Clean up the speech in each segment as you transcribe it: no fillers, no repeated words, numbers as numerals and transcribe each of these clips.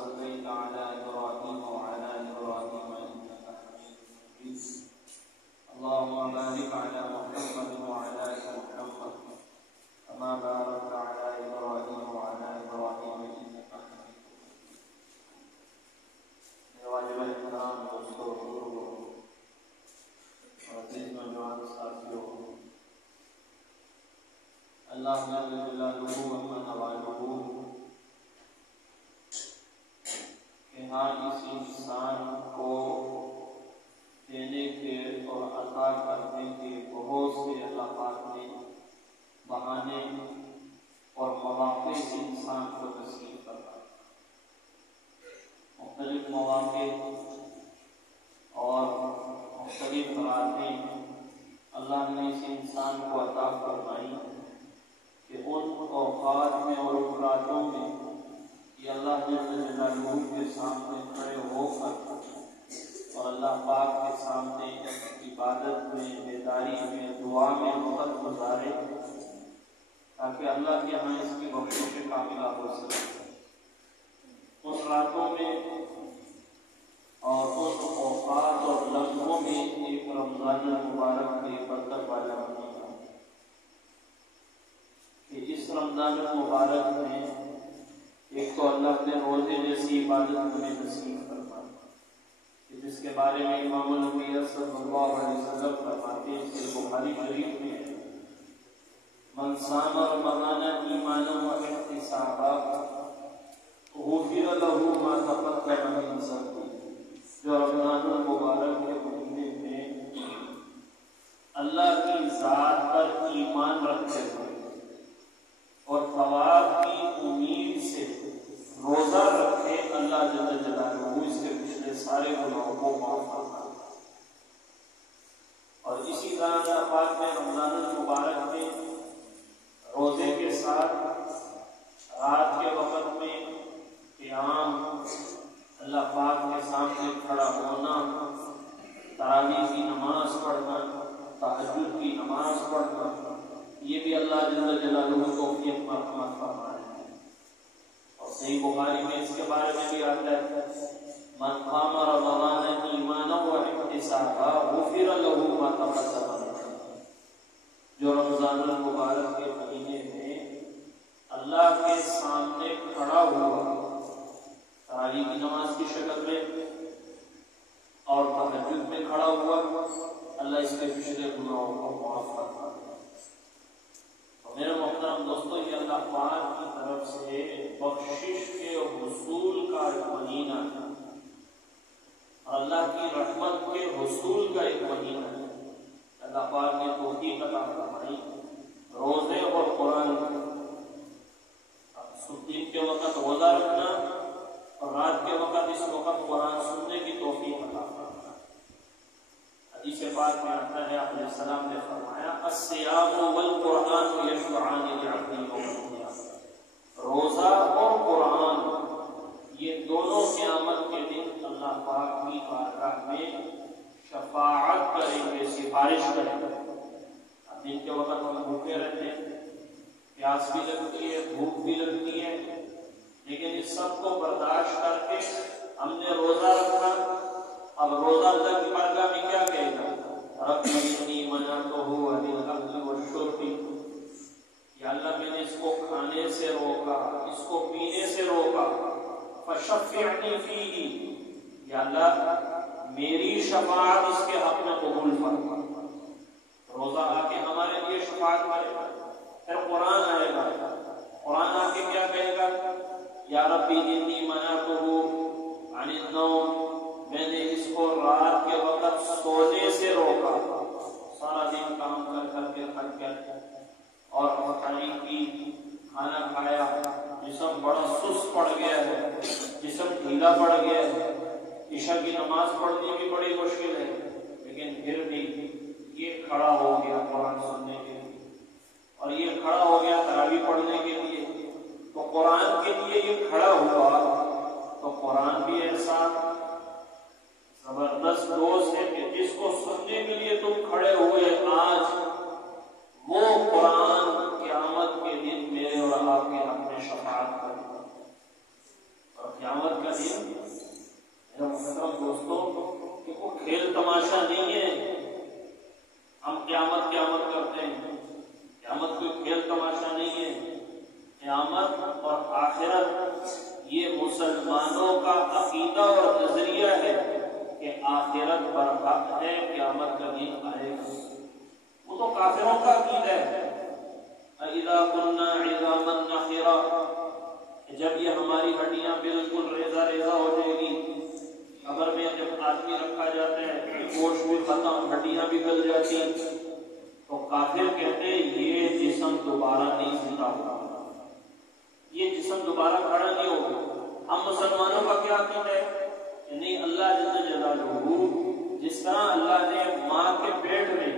صليت على إبراهيم وعلى آل إبراهيم إنك حميد مجيد اللهم بارك على محمد وعلى آل محمد كما باركت على إبراهيم وعلى آل إبراهيم إنك حميد مجيد واجب احترام دوستو بزرگوں اور عزیز نوجوان ساتھیوں، اللہ جل جلالہ و کہ ہاں اس انسان کو دینے کے اور عطا کرنے کے بہت سے اللہ پاک نے بہانے اور مواقع سے انسان کو نصیب کرا۔ مختلف مواقع اور مختلف راتیں اللہ نے اس انسان کو عطا فرمائی کہ ان اوقات میں اور ان راتوں میں یہ اللہ جل جلالہ کے سامنے کھڑے ہو کر اور اللہ پاک کے سامنے عبادت میں، بیداری میں، دعا میں وقت گزارے تاکہ اللہ کے یہاں اس کی بخشش کاملہ ہو سکے۔ ان راتوں میں اور ان اوقات اور لمحوں میں ایک رمضان المبارک کے برکت والا مہینہ کہ اس رمضان المبارک میں ایک تو اللہ نے روزے جیسی عبادت ہمیں نصیب فرمائی، جس کے بارے میں امام الانبیاء صلی اللہ علیہ وسلم فرماتے ہیں کہ بخاری شریف میں من صام رمضان ایمانا واحتسابا غفر له ما تقدم من ذنبه۔ جو رمضان المبارک کے مہینے میں اللہ کی ذات پر ایمان رکھتے ہوئے اور ثواب کی امید سے روزہ رکھے، اللہ جل جلالہ اس کے پچھلے سارے گناہوں کو معاف فرماتا ہے۔ اور اسی طرح اللہ پاک نے رمضان المبارک میں روزے کے ساتھ رات کے وقت میں قیام، اللہ پاک کے سامنے کھڑا ہونا، تراویح کی نماز پڑھنا، تہجد کی نماز پڑھنا، یہ بھی اللہ جل جلالہ توفیق مرحمت فرمائے۔ اور صحیح بخاری میں اس کے بارے میں بھی آتا ہے من قام رمضان ایمانا واحتسابا غفر له ما تقدم من ذنبه۔ جو رمضان المبارک کے مہینے میں اللہ کے سامنے کھڑا ہوا تراویح کی نماز کی شکل میں اور تہجد میں کھڑا ہوا، اللہ اس کے پچھلے گناہوں کو معاف فرماتا ہے۔ میرے محترم دوستو، یہ اللہ پاک کی طرف سے بخشش کے حصول کا ایک مہینہ ہے، اللہ کی رحمت کے حصول کا ایک مہینہ ہے۔ اللہ پاک نے توفیق عطا فرمائی روزے اور قرآن دن کے وقت روزہ رکھنا اور رات کے وقت اس وقت قرآن سننے کی توفیق عطا فرمائی۔ حدیث پاک میں آتا ہے آپ علیہ السلام نے فرمایا الصیام والقرآن یشفعان للعبد یوم القیامہ۔ روزہ اور قرآن یہ دونوں قیامت کے دن اللہ پاک کی بارگاہ میں شفاعت کریں گے، سفارش کریں گے۔ دن کے وقت ہم بھوکے رہتے ہیں، پیاس بھی لگتی ہے، بھوک بھی لگتی ہے، لیکن اس سب کو برداشت کر کے ہم نے روزہ رکھا۔ اب روزہ اللہ کی بارگاہ میں کیا کہے گا؟ رب انی منعتہ عن الاکل والشرب، یا اللہ میں نے اس کو کھانے سے روکا، اس کو پینے سے روکا، فشفعنی فیہ، یا اللہ میری شفاعت اس کے حق میں قبول فرما۔ روزہ آ کے ہمارے لیے شفاعت کرے گا۔ پھر قرآن آئے گا، قرآن آ کے کیا کہے گا؟ یا ربی انی منعتہ عن النوم، میں نے اس کو رات کے وقت سونے سے روکا، سارا دن کام کر کر کے تھک گیا اور کھانے کی کھانا کھایا، جسم بڑا سست پڑ گیا ہے، جسم ڈھیلا پڑ گیا ہے، عشاء کی نماز پڑھنی بھی بڑی مشکل ہے، لیکن پھر بھی یہ کھڑا ہو گیا قرآن سننے کے لیے اور یہ کھڑا ہو گیا تراویح پڑھنے کے لیے، تو قرآن کے لیے یہ کھڑا ہوا تو قرآن بھی ایسا زبردست دوست ہے کہ جس کو سننے کے لیے تم کھڑے ہوئے آج، وہ قرآن قیامت کے دن میرے اور آپ کے حق میں شفاعت کرے گا۔ اور قیامت کا کا دن میرا محترم دوستوں کہ وہ کھیل تماشا نہیں ہے. ہم قیامت کرتے ہیں. قیامت کوئی کھیل تماشا نہیں ہے. قیامت اور آخرت یہ مسلمانوں کا عقیدہ اور نظریہ ہے کہ آخرت برحق ہے, قیامت کا دن آئے گا. وہ تو کافروں کا عقیدہ ہے. اذا كنا عظاما نخرا, جب یہ ہماری ہڈیاں بالکل ریزہ ریزہ ہو جائے گی. قبر میں جب آدمی رکھا جاتا ہے, گوشت بھی ختم, ہڈیاں بھی گل جاتی ہیں, تو کافر کہتے ہیں یہ جسم دوبارہ نہیں زندہ ہوگا, یہ جسم دوبارہ کھڑا نہیں ہوگا. ہم مسلمانوں کا کیا عقیدہ ہے کہ نہیں, اللہ جل جلالہ جس طرح اللہ نے ماں کے پیٹ میں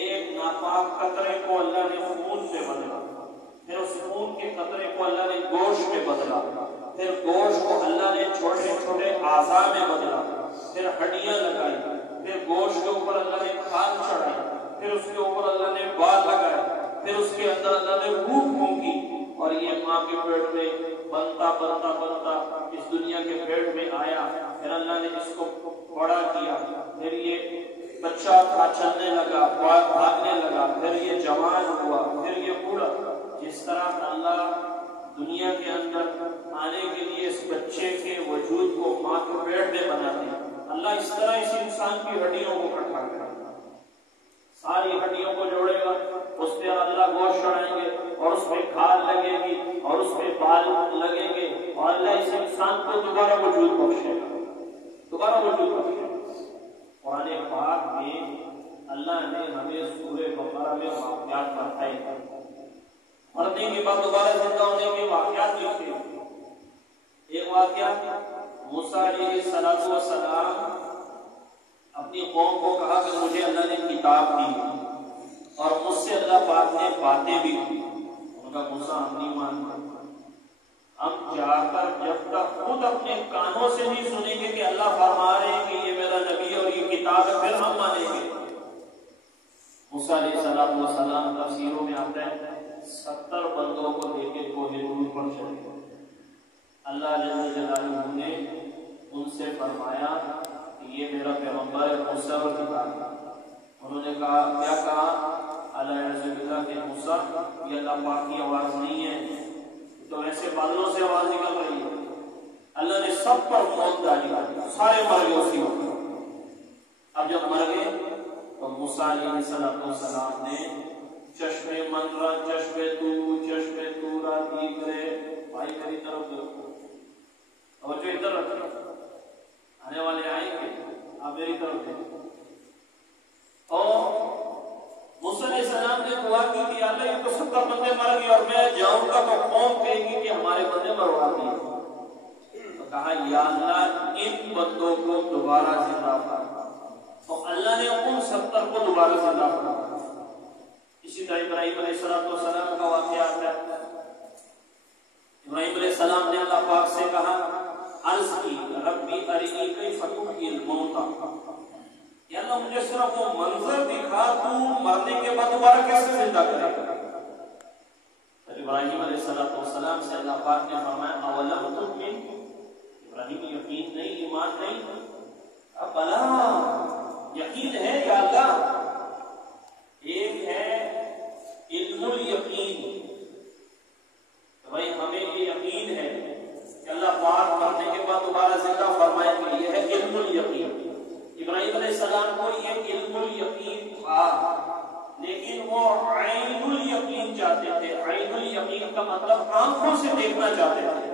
ایک ناپاک قطرے کو اللہ نے خون سے بدلا, پھر اس خون کے قطرے کو اللہ نے گوشت میں بدلا, پھر گوشت کو اللہ نے چھوٹے چھوٹے اعضاء میں بدلا, پھر ہڈیاں لگائی, پھر گوشت کے اوپر اللہ نے کھال چڑھائی, پھر اس کے اوپر اللہ نے بال لگائے, پھر اس کے اندر اللہ نے روح پھونکی, اور یہ ماں کے پیٹ میں بنتا بنتا بنتا اس دنیا کے پیٹ میں آیا. پھر اللہ نے اس کو بڑا کیا, پھر یہ بچہ تھا, چلنے لگا, بھاگنے لگا, پھر یہ جوان ہوا, پھر یہ بوڑھا. جس طرح اللہ دنیا کے اندر آنے کے لیے اس بچے کے وجود کو ماں کے پیٹ میں بناتے ہیں, اللہ اس طرح اس انسان کی ہڈیوں کو اکٹھا کرے گا, ساری ہڈیوں کو جوڑے گا, اس پہ اللہ گوشت چڑھائیں گے, اور اس پہ کھال لگے گی, اور اس پہ بال لگیں گے, اور اللہ اس انسان کو دوبارہ وجود بخشے گا, دوبارہ وجود بخشے گا. قرآن پاک میں اللہ نے ہمیں سورہ بقرہ میں واقعات بتائے, مرنے کے بعد دوبارہ زندہ ہونے کے واقعات لکھے. ایک واقعہ, موسیٰ علیہ السلام اپنی قوم کو کہا کہ مجھے اللہ نے کتاب دی اور مجھ سے اللہ پاک نے باتیں بھی کی. ان کا موسیٰ ہم نہیں مانتے, ہم جا کر جب تک خود اپنے کانوں سے نہیں سنیں گے کہ اللہ فرما رہے ہیں کہ یہ میرا نبی اور یہ کتاب ہے, پھر ہم مانیں گے. موسیٰ علیہ السلام تفسیروں میں آتا ہے 70 بندوں کو لے کے کوہ طور پر چلے گئے. اللہ جل جلالہ نے ان سے فرمایا کہ یہ میرا پیغمبر ہے, موسیٰ اور کتاب ہے. انہوں نے کہا, کیا کہا, اللہ کے موسیٰ یہ اللہ پاک کی آواز نہیں ہے, تو ایسے بادلوں سے آواز نکل رہی ہے. اللہ نے سب پر موت ڈالی, سارے مر گئے اسی وقت. اب جب مر گئے تو موسیٰ علیہ السلام نے چشمے منرا چشمے تورا دیگرے, بھائی میری طرف دیکھو, اور جو ادھر رکھے, آنے والے آئیں گے, آپ میری طرف دیکھو. اور موسیٰ علیہ السلام نے دعا کی کہ اللہ یہ تو 70 بندے مر گئے, اور میں جاؤں گا تو قوم کہے گی کہ ہمارے بندے مروا دیے. تو کہا یا اللہ ان بندوں کو دوبارہ زندہ کر. تو اللہ نے ان 70 کو دوبارہ زندہ کر. اسی طرح ابراہیم علیہ السلام کا واقعہ آتا ہے. ابراہیم علیہ السلام نے اللہ پاک سے کہا, عرض کی, ربی ارنی کیف تحیی الموتى, یا اللہ مجھے صرف وہ منظر دکھا, تو مرنے کے بعد دوبارہ کیسے زندہ کرے گا. ابراہیم علیہ السلام سے اللہ پاک نے فرمایا, اولم تؤمن, ابراہیم یقین نہیں, ایمان نہیں. اب بلا یقین ہے یا اللہ. ایک ہے علم الیقین, بھائی ہمیں یہ یقین ہے کہ اللہ پاک مرنے کے بعد دوبارہ زندہ فرمائیں گے, یہ ہے علم الیقین. ابراہیم علیہ السلام کو یہ علم الیقین تھا, لیکن وہ عین الیقین چاہتے تھے. عین الیقین کا مطلب آنکھوں سے دیکھنا چاہتے تھے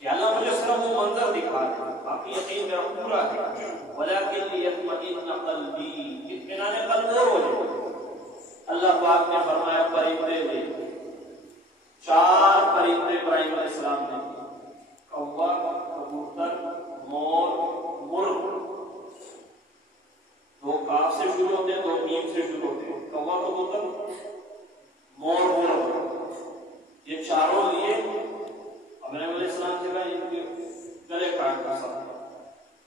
کہ اللہ مجھے صرف وہ منظر دکھا دے, باقی یقین میرا پورا ہے. ولکن لیطمئن قلبی, اطمینان قلب اور ہو جائے. اللہ پاک نے فرمایا پرندے دے, 4 پرندے ابراہیم علیہ السلام نے, کوا, کبوتر, مور, مرغ. 2 کاف سے شروع ہوتے ہیں, 2 میم سے شروع ہوتے ہیں. کوا, کبوتر, مور, مرغ, یہ چاروں لیے. ابراہیم علیہ السلام سے کہا ان کے گلے کاٹ کر سب,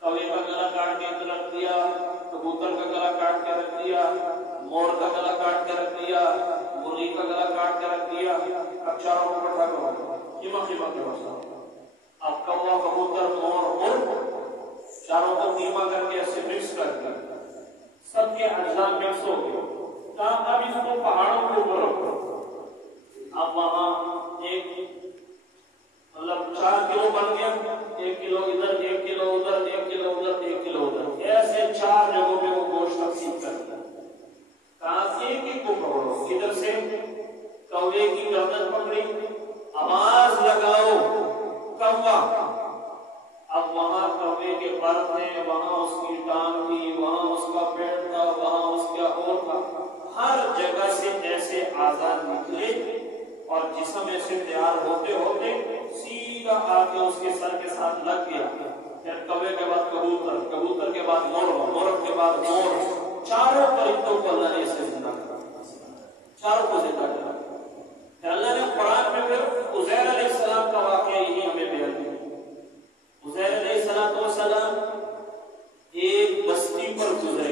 کوے کا گلا کاٹ کے رکھ دیا, کبوتر کا گلا کاٹ کے رکھ دیا, مور کا گلا کاٹ کے رکھ دیا, مرغی کا گلا کاٹ کے رکھ دیا. اب چاروں کو اکٹھا کرو, خیمہ کے واسطے. اب چاروں کو قیمہ کر کے ایسے مکس کر کے سب کے اجزاء مکس ہو گئے. اب اس کو پہاڑوں کے اوپر رکھو. اب وہاں ایک مطلب 4 کلو بن گیا. 1 کلو ادھر، 1 کلو ادھر، 1 کلو ادھر، 1 کلو ادھر، ایسے 4 جگہوں پہ وہ گوشت تقسیم کر دیا. کہاں سے ایک کو پکڑو، ادھر سے کوے کی گردن پکڑی، آواز لگاؤ کوا. اب وہاں کوے کے پر تھے، وہاں اس کی ٹانگ تھی، وہاں اس کا پیٹ تھا، وہاں اس کا اور تھا. ہر جگہ سے ایسے آزاد نکلے اور جسم ایسے تیار ہوتے ہوتے سیدھا آ کے اس کے سر کے ساتھ لگ گیا. پھر کوے کے بعد کبوتر، کبوتر کے بعد مور، مور کے بعد مور. چاروں پرندوں کو اللہ نے اسے زندہ کیا، چاروں کو زندہ کیا. پھر اللہ نے قرآن میں پھر عزیر علیہ السلام کا واقعہ یہی ہمیں بیان کیا. عزیر علیہ السلام ایک بستی پر گزرے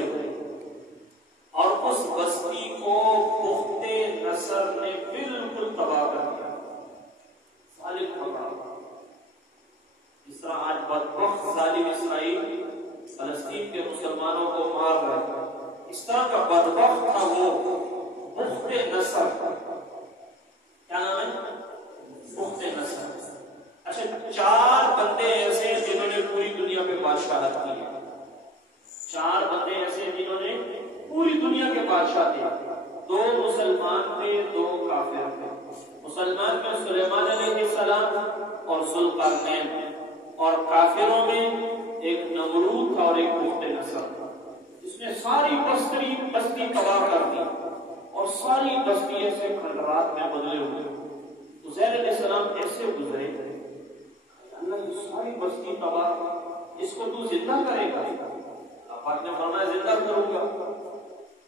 اور اس بستی کو پختہ نصر نے بالکل تباہ کر دیا. ظالم تباہ. اس طرح آج بدبخت ظالم اسرائیل فلسطین کے مسلمانوں کو مار رہا ہے. اس طرح کا بدبخت تھا وہ پختہ نصر. کیا نام ہے؟ پختہ نصر. اچھا 4 بندے ایسے جنہوں نے پوری دنیا پہ بادشاہت کی ہے. 4 بندے ایسے جنہوں نے پوری دنیا کے بادشاہ تھے. 2 مسلمان تھے، 2 کافر تھے. مسلمان میں سلیمان علیہ السلام اور ذوالقرنین، اور کافروں میں ایک نمرود تھا اور ایک پختہ نصر. اس نے ساری بستی تباہ کر دی اور ساری بستی ایسے کھنڈرات میں بدلے ہوئے. عزیر علیہ السلام ایسے گزرے، اللہ یہ ساری بستی تباہ، اس کو تو زندہ کرے گا؟ آپ نے فرمایا زندہ کروں گا.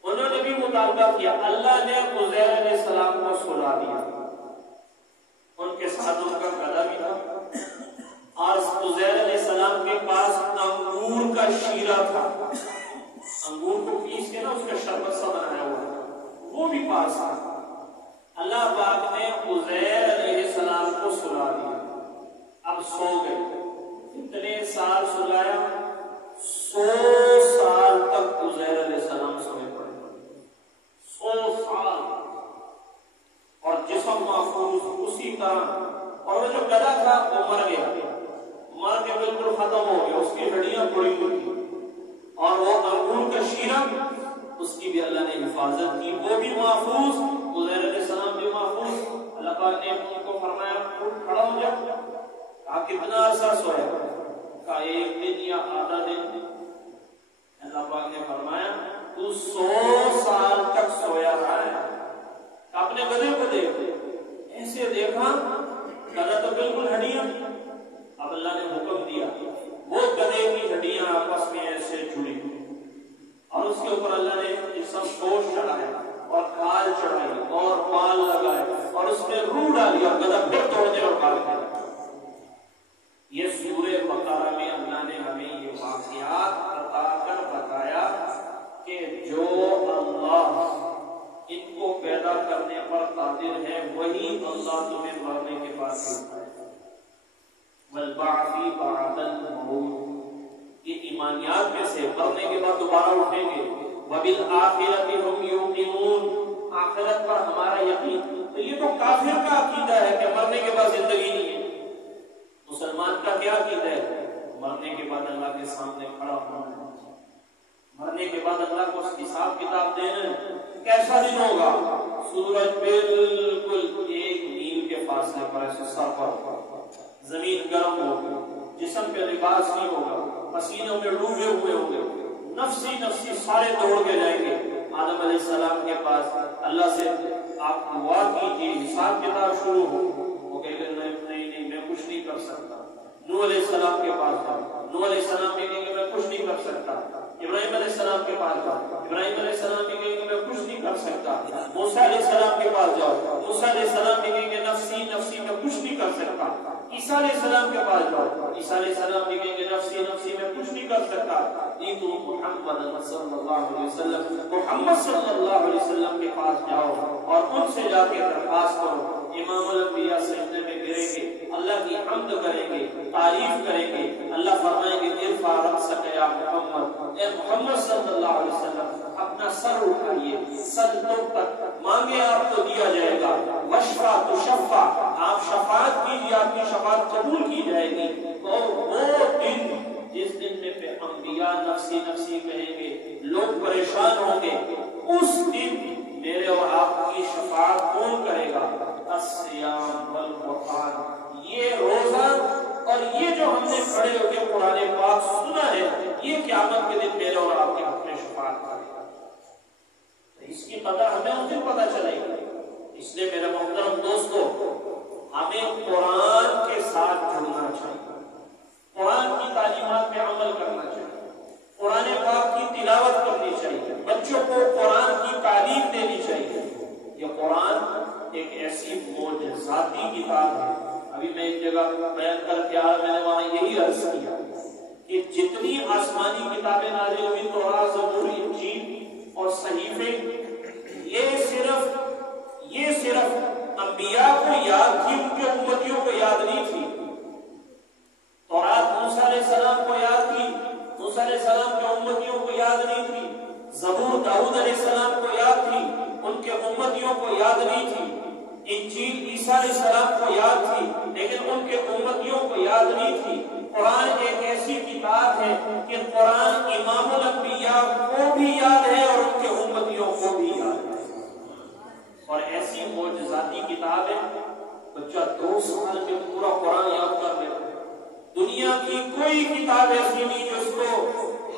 انہوں نے بھی مطالبہ کیا. اللہ نے عزیر علیہ السلام کو سلا دیا. ان کے ساتھ ان کا گدھا بھی تھا اور عزیر علیہ السلام کے پاس انگور کا شیرہ تھا. انگور کو پیس کے نا اس کا شربت سا بنایا ہوا تھا، وہ بھی پاس تھا. اللہ پاک نے عزیر علیہ السلام کو سلا دیا. اب سو گئے. اتنے سال سلایا، 100 سال تک عزیر علیہ السلام سوئے پڑے. 100 سال اور جسم محفوظ اسی طرح. اور وہ جو گدھا تھا وہ مر گیا، مر کے بالکل ختم ہو گیا. اس کی ہڈیاں پڑی ہوئی تھی اور وہ انگور کا شیرہ اس کی بھی اللہ نے حفاظت کی، وہ بھی محفوظ. عزیر علیہ السلام بھی محفوظ. اللہ پاک نے ان کو فرمایا اٹھ کھڑا ہو جا. کہا کتنا عرصہ سویا؟ کہا 1 دن یا آدھا دن. اللہ پاک نے فرمایا تو 100 سال تک سویا رہا ہے. اپنے گدھے کو دیکھ، ایسے دیکھا گدھا تو بالکل ہڈیاں. اب اللہ نے حکم دیا وہ گدھے کی ہڈیاں آپس میں ایسے جڑی اور اس کے اوپر اللہ نے جسم گوشت چڑھایا اور کھال چڑھائی اور پال لگائے اور اس میں روح ڈالی اور گدھا پھر توڑنے اور کھال کے. یہ سورہ بقرہ میں اللہ نے ہمیں یہ واقعات بتا کر بتایا کہ جو اللہ ان کو پیدا کرنے پر قادر ہے وہی اللہ تمہیں مرنے کے بعد اٹھائے. والبعث بعد الموت، یہ ایمانیات میں سے مرنے کے بعد دوبارہ اٹھیں گے. وبالآخرۃ هم یوقنون، آخرت پر ہمارا یقین. تو یہ تو کافر کا عقیدہ ہے کہ مرنے کے بعد زندگی نہیں ہے. مسلمان کا کیا عقیدہ ہے؟ مرنے کے بعد اللہ کے سامنے کھڑا ہونا، مرنے کے بعد اللہ کو حساب کتاب دینا. کیسا دن ہوگا؟ سورج بالکل 1 میل کے فاصلے پر ایسے سر پر، زمین گرم ہوگی، جسم پہ لباس نہیں ہوگا، پسینوں میں ڈوبے ہوئے ہوں گے، نفسی نفسی سارے دوڑ کے جائیں گے آدم علیہ السلام کے پاس. اللہ سے آپ دعا کیجیے حساب کتاب شروع ہو. وہ کہے گا نہیں میں کچھ نہیں کر سکتا. نوح علیہ السلام کے پاس جاؤ. نوح علیہ السلام کہیں گے میں کچھ نہیں کر سکتا. ابراہیم علیہ السلام کے پاس جاؤ. ابراہیم علیہ السلام کہیں گے میں کچھ نہیں کر سکتا. موسیٰ علیہ السلام کے پاس جاؤ. موسیٰ علیہ السلام کہیں گے نفسی میں کچھ نہیں کر سکتا. عیسیٰ علیہ السلام کے پاس جاؤ. عیسیٰ علیہ السلام کہیں گے نفسی میں کچھ نہیں کر سکتا. تو محمد صلی اللہ علیہ وسلم، محمد صلی اللہ علیہ وسلم کے پاس جاؤ اور ان سے جا کے درخواست کرو. امام الانبیاء سجدے میں گریں گے، اللہ کی حمد کریں گے، تعریف کریں گے، اللہ فرمائیں گے ارفع رأسک یا محمد، اے محمد صلی اللہ علیہ وسلم اپنا سر اٹھائیے، سر تک مانگے آپ کو دیا جائے گا، وشفع تشفع آپ شفاعت کیجیے، آپ کی شفاعت قبول کی جائے گی۔ اور وہ دن جس دن میں پہ انبیاء نفسی نفسی کہیں گے، لوگ پریشان ہوں گے، اس دن میرے اور آپ کی شفاعت کون کرے گا؟ الصیام والقرآن، یہ روزہ اور یہ جو ہم نے کھڑے ہو کے قرآن پاک سنا ہے، یہ قیامت کے دن میرے اور آپ کے حق میں شفاعت کرے گا۔ اس کی قدر ہمیں اس دن پتہ چلے گی۔ اس لیے میرے محترم دوستو، ہمیں قرآن کے ساتھ جڑنا چاہیے، قرآن کی تعلیمات پہ عمل کرنا چاہیے، قرآن پاک کی تلاوت کرنی چاہیے، بچوں کو قرآن کی تعلیم دینی چاہیے۔ یہ قرآن ایک ایسی معجزاتی کتاب ہے، ابھی میں ایک جگہ بیان کر کے آیا، میں نے وہاں یہی عرض کیا کہ جتنی آسمانی کتابیں نازل ہوئی، تورات، زبور، انجیل اور صحیفے، یہ صرف انبیاء کو یاد تھی، ان کے امتیوں کو یاد نہیں تھی۔ تورات موسیٰ علیہ السلام کو یاد تھی، موسیٰ علیہ السلام کے امتیوں کو یاد نہیں تھی۔ زبور داؤد علیہ السلام کو یاد تھی، ان کے امتیوں کو یاد نہیں تھی۔ انجیل عیسیٰ علیہ السلام کو یاد تھی، لیکن ان کے امتیوں کو یاد نہیں تھی۔ قرآن ایک ایسی کتاب ہے کہ قرآن امام الانبیاء کو بھی یاد ہے اور ان کے امتیوں کو بھی یاد ہے، اور ایسی معجزاتی کتاب ہے، بچہ 2 سال میں پورا قرآن یاد کر لیتا ہے۔ دنیا کی کوئی کتاب ایسی نہیں جو اس کو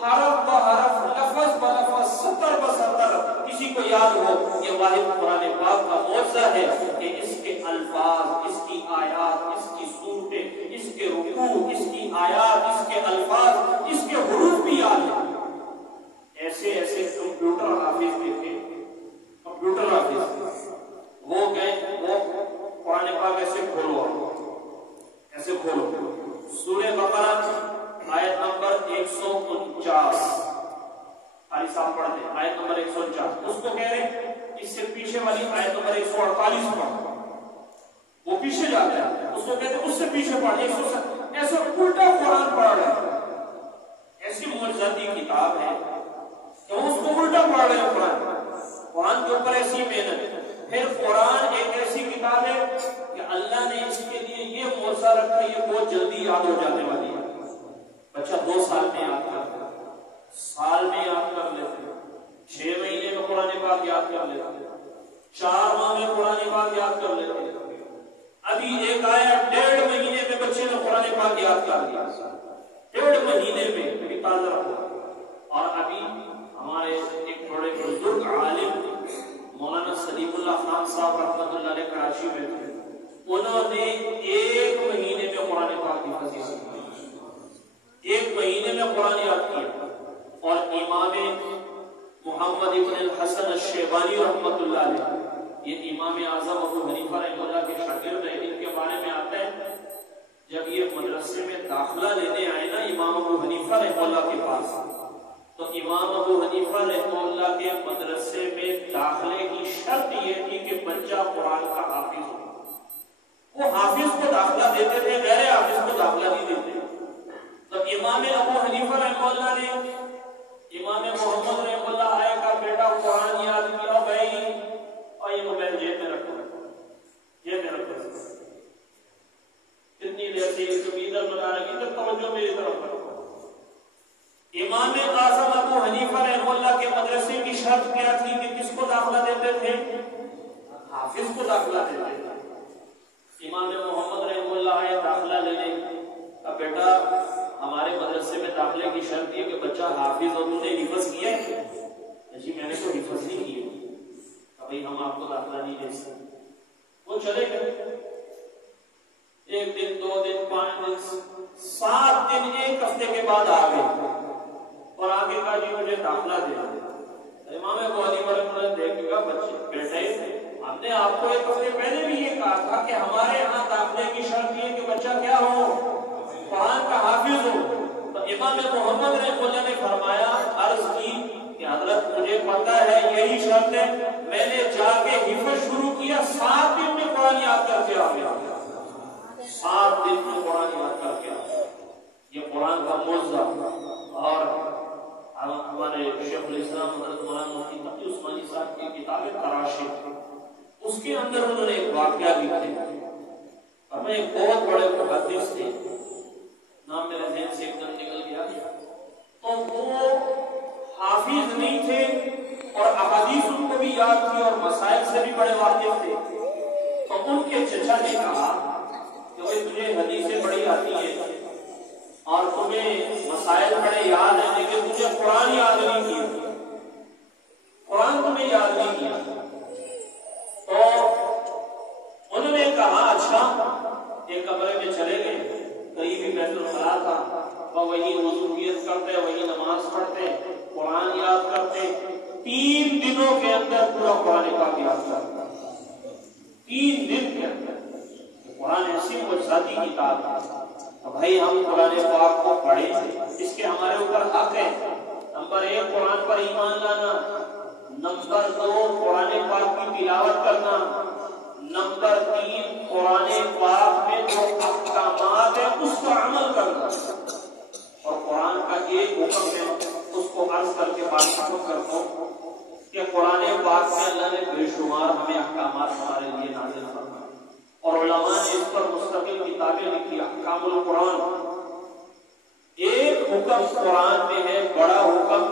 حرف بحرف، لفظ بلفظ، سطر بسطر کسی کو یاد ہو۔ یہ واحد قرآن پاک کا معجزہ ہے کہ اس کے الفاظ، اس کی آیات، اس کی صورتیں، اس کے رکوع، اس کی آیات، اس کے الفاظ، اس کے حروف بھی یاد ہیں۔ ایسے ایسے کمپیوٹر حافظ بھی تھے، کمپیوٹر حافظ، وہ گئے، وہ قرآن پاک ایسے کھولو، ایسے کھولو، سورہ بقرہ آیت نمبر 149، حالی صاحب پڑھتے ہیں آیت نمبر 149، اس کو کہہ رہے اس سے پیچھے والی آیت نمبر 148 پڑھ، وہ پیچھے جاتا ہے، اس کو کہتے ہیں اس سے پیچھے پڑھ، ایسے الٹا قرآن پڑھ رہے ہیں۔ ایسی معجزاتی کتاب ہے کہ وہ اس کو الٹا پڑھ رہے ہیں۔ قرآن کے اوپر ایسی محنت۔ پھر قرآن ایک ایسی کتاب ہے کہ اللہ نے اس کے لیے یہ معجزہ رکھا، یہ بہت جلدی یاد ہو جانے والی ہے۔ بچہ 2 سال میں یاد کرتا ہے، سال میں یاد کر لیتے، 6 مہینے میں قرآن پاک یاد کر لیتے، 4 ماہ میں قرآن پاک یاد کر لیتے۔ ابھی ایک آیا 1.5 مہینے میں بچے نے قرآن پاک یاد کر لیا، 1.5 مہینے میں ابھی تازہ رکھا۔ اور ابھی ہمارے ایک بڑے بزرگ عالم مولانا سلیم اللہ خان صاحب رحمۃ اللہ علیہ کراچی میں تھے، انہوں نے 1 مہینے میں قرآن پاک کی حفظ کی، 1 مہینے میں قرآن یاد کیا۔ اور امام محمد ابن الحسن الشیبانی رحمۃ اللہ علیہ، یہ امام اعظم ابو حنیفہ رحمہ اللہ کے شاگرد ہیں، ان کے بارے میں آتا ہے جب یہ مدرسے میں داخلہ لینے آئے نا امام ابو حنیفہ رحمہ اللہ کے پاس، تو امام ابو حنیفہ رحمہ اللہ کے مدرسے میں داخلے کی شرط یہ تھی کہ بچہ قرآن کا حافظ ہو۔ وہ حافظ کو داخلہ دیتے تھے، غیر حافظ کو داخلہ نہیں دیتے۔ تو امام ابو حنیفہ رحمہ اللہ نے امام محمد رحمہ اللہ آئے کا بیٹا قرآن یاد کیا، بھائی اور یہ موبائل جیب میں رکھو، جیب میں رکھو، کتنی دیر سے یہ کبھی ادھر بنا رہی، ادھر توجہ میری طرف رکھو۔ امام اعظم ابو حنیفہ رحمہ اللہ کے مدرسے کی شرط کیا تھی کہ کس کو داخلہ دیتے تھے؟ حافظ کو داخلہ دیتے تھے۔ امام محمد رحمہ اللہ آئے داخلہ لینے، اب بیٹا ہمارے مدرسے میں داخلے کی شرط یہ کہ بچہ حافظ ہو، تجھے حفظ کیا ہے؟ جی میں نے تو حفظ نہیں کیا، بھائی ہم آپ کو داخلہ نہیں دے سکتے۔ وہ چلے گئے، 1 دن 2 دن 5 دن 7 دن 1 ہفتے کے بعد آ گئے اور آگے کہا جی مجھے داخلہ دے دو۔ امام ابو حنیفہ رحمہ اللہ دیکھے گا بچے بیٹے ہم نے آپ کو 1 ہفتے پہلے بھی یہ کہا تھا کہ ہمارے ہاں داخلے کی شرط یہ کہ بچہ کیا ہو، قرآن کا حافظ ہو۔ تو امام محمد رحمہ اللہ نے فرمایا، عرض کی کہ حضرت مجھے پتہ ہے یہی شرط ہے، میں نے جا کے حفظ شروع کیا، 7 دن میں قرآن یاد کر کے آ گیا، 7 اندر انہوں نے ایک واقعہ لکھے، اور میں ایک بہت بڑے محدث تھے، نام میرے ذہن سے ایک دم نکل گیا، تو وہ حافظ نہیں تھے اور احادیث ان کو بھی یاد تھی اور مسائل سے بھی بڑے واقف تھے۔ تو ان کے چچا نے کہا کہ وہ تجھے حدیثیں بڑی آتی ہیں اور تمہیں مسائل بڑے یاد ہیں، لیکن تجھے قرآن یاد نہیں کیا، قرآن تمہیں یاد نہیں کیا۔ تو انہوں نے کہا اچھا، ایک کمرے میں چلے گئے، قریب ہی بیت الخلا تھا، وہ وہی وضویت کرتے، وہی نماز پڑھتے، قرآن یاد کرتے، 3 دنوں کے اندر پورا قرآن پاک یاد کرتا، 3 دن کے اندر۔ قرآن ایسی معجزاتی کتاب ہے، تو بھائی ہم قرآن پاک کو پڑھیں، اس کے ہمارے اوپر حق ہے۔ نمبر 1 قرآن پر ایمان لانا، نمبر 2 قرآن پاک کی تلاوت کرنا، نمبر 3 قرآن پاک میں جو احکامات ہیں اس پر عمل کرنا، اور قرآن کا ایک حکم ہے، اس کو عرض کر کے بات ختم کرتا ہوں کہ قرآن پاک میں اللہ نے بے شمار ہمیں احکامات ہمارے لیے نازل فرمائے، اور علماء نے اس پر مستقل کتابیں لکھی، احکام القرآن۔ ایک حکم قرآن میں ہے، بڑا حکم،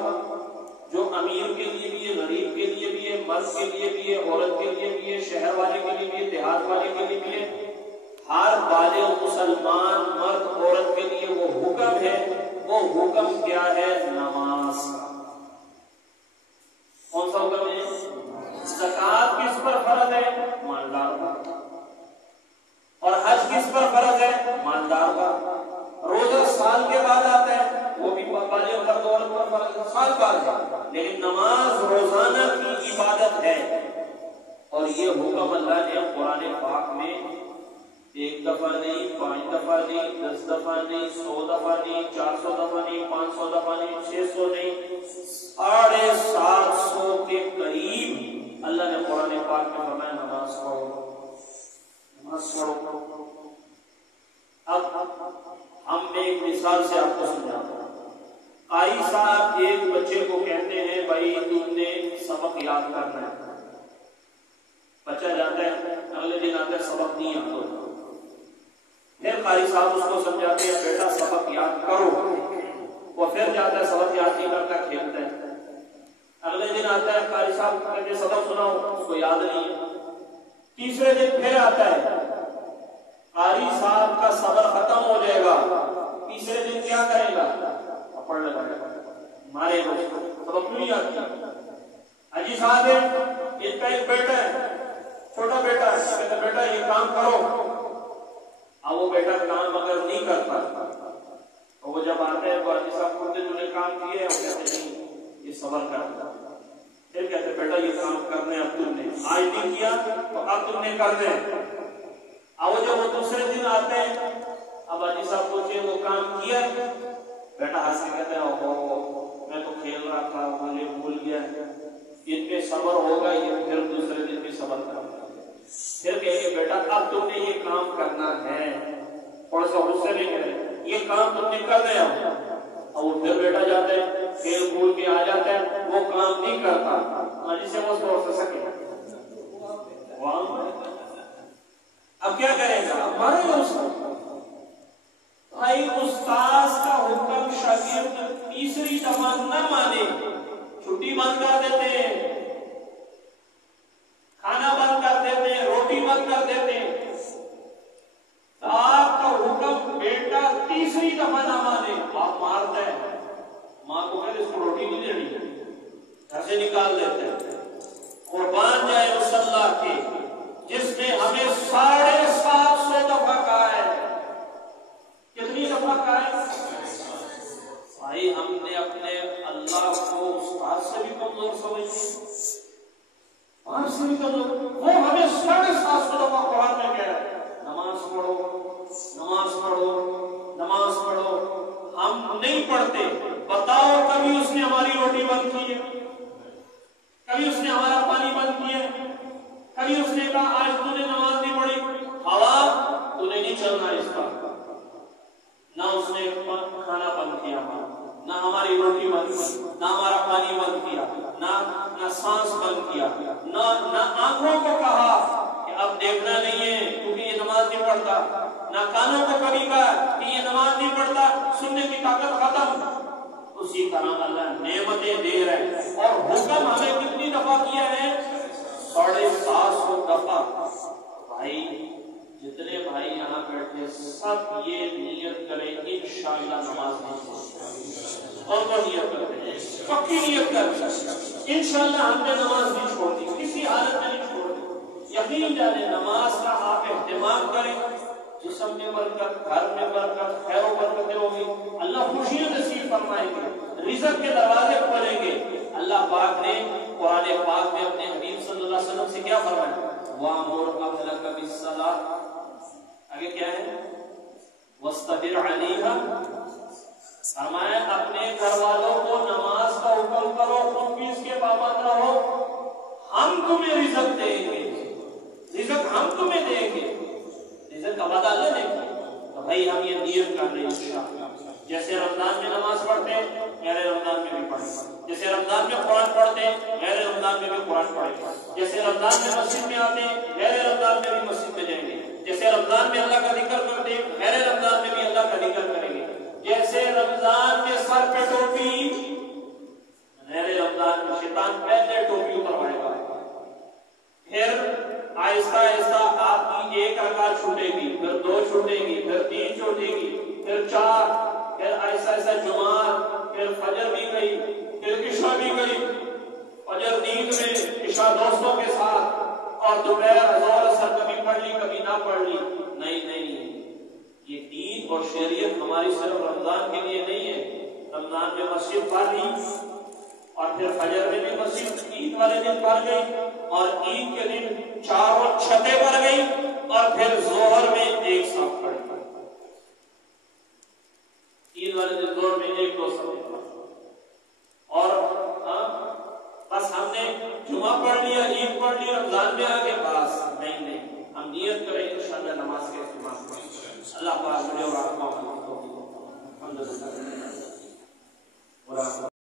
جو امیر کے لیے بھی ہے، غریب کے لیے بھی ہے، مرد کے لیے بھی ہے، عورت کے لیے بھی ہے، شہر والے کے لیے بھی ہے، دیہات والے کے لیے بھی ہے، ہر بالغ مسلمان مرد عورت کے لیے وہ حکم ہے۔ وہ حکم کیا ہے؟ نماز کا۔ کون سا حکم ہے؟ زکات کس پر فرض ہے؟ مالدار پر۔ اور حج کس پر فرض ہے؟ مالدار پر۔ روزہ سال کے بعد آتا ہے، وہ بھی بالغ مرد عورت پر فرض ہے، سال بعد ہے، لیکن نماز روزانہ کی عبادت ہے، اور یہ حکم اللہ نے قرآن پاک میں 1 دفعہ نہیں، 5 دفعہ نہیں، 10 دفعہ نہیں، 100 دفعہ نہیں، 400 دفعہ نہیں، 500 دفعہ نہیں، 600 نہیں، 750 کے قریب اللہ نے قرآن پاک میں فرمایا نماز پڑھو، نماز پڑھو۔ اب ہم ایک مثال سے آپ کو سمجھاتا ہوں۔ قاری صاحب ایک بچے کو کہتے ہیں بھائی تم نے سبق یاد کرنا ہے، بچہ جاتا ہے، اگلے دن آتا ہے سبق نہیں یاد ہوتا، پھر قاری صاحب اس کو سمجھاتے ہیں بیٹا سبق یاد کرو، وہ پھر جاتا ہے سبق یاد نہیں کرتا، کھیلتا ہے، اگلے دن آتا ہے قاری صاحب کہتے ہیں سبق سناؤ، اس کو یاد نہیں ہے، تیسرے دن پھر آتا ہے، قاری صاحب کا صبر ختم ہو جائے گا، تیسرے دن کیا کرے گا؟ پڑھ لے گا، مارے گا، سبق نہیں آتی۔ حاجی صاحب ہے، ان کا ایک بیٹا ہے، چھوٹا بیٹا ہے، کہتے بیٹا یہ کام کرو، اب وہ بیٹا کام اگر نہیں کرتا تو وہ جب آتے ہیں تو حاجی صاحب خود نے کام کیے ہیں، وہ کہتے نہیں یہ صبر کرتا، پھر کہتے بیٹا یہ کام کرنے اب تم نے آج نہیں کیا تو اب تم نے کرنے۔ اب جب وہ دوسرے دن آتے ہیں، اب حاجی صاحب پوچھے وہ کام کیا، بیٹا ہاتھ سے کہتے ہیں اوہو میں تو کھیل رہا تھا مجھے بھول گیا، ان پہ صبر ہوگا، یہ پھر دوسرے دن بھی صبر کرنا، پھر کہیں گے بیٹا اب تم نے یہ کام کرنا ہے، تھوڑا سا غصے میں کہہ رہے یہ کام تم نے کر دیا، اور وہ پھر بیٹا جاتا ہے، کھیل کود کے آ جاتا ہے، وہ کام نہیں کرتا، حاجی سے وہ سوچ سکے اب کیا کرے گا؟ مارے گا اس کو۔ بھائی استاذ کا حکم شاگرد تیسری دفعہ نہ مانے، چھٹی بند کر دیتے ہیں، کھانا بند کر دیتے ہیں، روٹی بند کر دیتے ہیں، آپ کا حکم بیٹا تیسری دفعہ نہ مانے، آپ مارتے ہیں، ماں کو کہتے اس کو روٹی نہیں دینی، گھر سے نکال دیتے ہیں۔ قربان جائے اس اللہ کے جس نے ہمیں 750 دفعہ کہا ہے، کتنی دفعہ کہا ہے؟ بھائی ہم نے اپنے اللہ کو استاد سے بھی کمزور سمجھتے، اور سے بھی کمزور، وہ ہمیں 750 دفعہ قرآن میں کہہ رہا ہے نماز پڑھو، نماز پڑھو، نماز پڑھو، ہم نہیں پڑھتے۔ بتاؤ کبھی اس نے ہماری روٹی بند کی ہے؟ کبھی اس نے ہمارا پانی بند کیا ہے؟ کبھی اس نے کہا آج تو نے نماز نہیں پڑھی، ہوا تو نے نہیں چلنا اس کا؟ نہ اس نے کھانا بند کیا، نہ ہماری روٹی بند کی، نہ ہمارا پانی بند کیا، نہ سانس بند کیا، نہ آنکھوں کو کہا کہ اب دیکھنا نہیں ہے کیونکہ یہ نماز نہیں پڑھتا، نہ کانوں کو کبھی کہا کہ یہ نماز نہیں پڑھتا، سننے کی طاقت ختم۔ اسی طرح اللہ نعمتیں دے رہے ہیں، اور حکم ہمیں کتنی دفعہ کیا ہے؟ 750 دفعہ۔ بھائی جتنے بھائی یہاں بیٹھے سب یہ نیت کریں انشاءاللہ نماز نہیں چھوڑیں، اور تو نیت کرتے ہیں، پکی نیت کرتے ہیں انشاءاللہ ہم نے نماز نہیں چھوڑنی، کسی حالت میں نہیں چھوڑنی۔ یقین جانے نماز کا آپ اہتمام کریں، جسم میں برکت، گھر میں برکت، خیر و برکتیں ہوگی، اللہ خوشیاں نصیب فرمائیں گے، رزق کے دروازے کھولیں گے۔ اللہ پاک نے قرآن پاک میں اپنے حبیب صلی اللہ علیہ وسلم سے کیا فرمایا؟ وَأْمُرْ أَهْلَكَ بِالصَّلَاةِ، آگے کیا ہے؟ وَاسْتَبِرْ عَلَيْهَا، فرمایا اپنے گھر والوں کو نماز کا حکم کرو، خود بھی اس کے پابند رہو، ہم تمہیں رزق دیں گے، رزق ہم تمہیں دیں گے، رزق کا وعدہ اللہ نے کیا۔ تو بھائی ہم یہ نیت کر رہے ہیں انشاءاللہ، جیسے رمضان میں نماز پڑھتے ہیں غیر رمضان میں بھی پڑھیں، جیسے رمضان میں قرآن پڑھتے ہیں غیر رمضان میں بھی قرآن پڑھیں، جیسے رمضان میں مسجد میں آتے ہیں غیر رمضان میں بھی مسجد میں جائیں گے، جیسے رمضان میں اللہ کا ذکر کرتے ہیں غیر رمضان میں بھی اللہ کا ذکر کریں گے، جیسے رمضان میں سر پہ ٹوپی، غیر رمضان میں شیطان پہلے ٹوپی اتروائے گا، پھر آہستہ آہستہ آپ کی ایک رکعت چھوٹے گی، پھر 2 چھوٹے گی، پھر 3 چھوٹے گی، پھر 4، پھر آہستہ آہستہ جمعہ، پھر فجر بھی گئی، پھر عشاء بھی گئی، فجر نیند میں، عشاء دوستوں کے ساتھ، اور دوپہر ظہر اثر کبھی پڑھ لی کبھی نہ پڑھ لی۔ نہیں، یہ دین اور شریعت ہماری صرف رمضان کے لیے نہیں ہے۔ رمضان میں مسجد پڑھ لی، اور پھر فجر میں بھی مسجد عید والے دن پڑھ گئی، اور عید کے دن چاروں چھتیں پڑھ گئی، اور پھر ظہر میں ایک ساتھ پڑھ گئی، عید والے دن ظہر میں 1-2 ساتھ پڑھ، اور بس ہم نے جمعہ پڑھ لیا، عید پڑھ لی، رمضان میں آگے بس نہیں، ہم نیت کریں انشاءاللہ نماز کے اہتمام کریں۔ اللہ پاک مجھے اور آپ کو